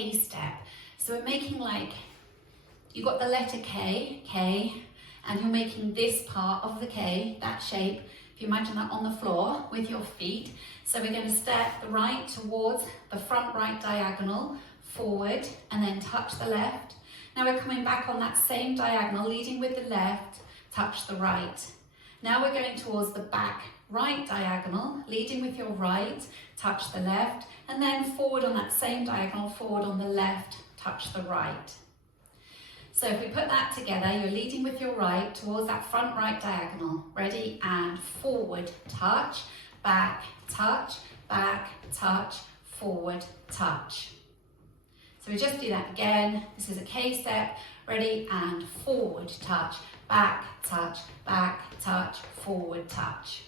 K step. So we're making like, you've got the letter K, and you're making this part of the K, that shape. If you imagine that on the floor with your feet. So we're going to step the right towards the front right diagonal, forward, and then touch the left. Now we're coming back on that same diagonal, leading with the left, touch the right. Now we're going towards the back right diagonal, leading with your right, touch the left, and then forward on that same diagonal, forward on the left, touch the right. So if we put that together, you're leading with your right towards that front right diagonal. Ready? And forward, touch, back, touch, forward, touch. So we just do that again. This is a K step. Ready? And forward, touch, back, touch, forward, touch.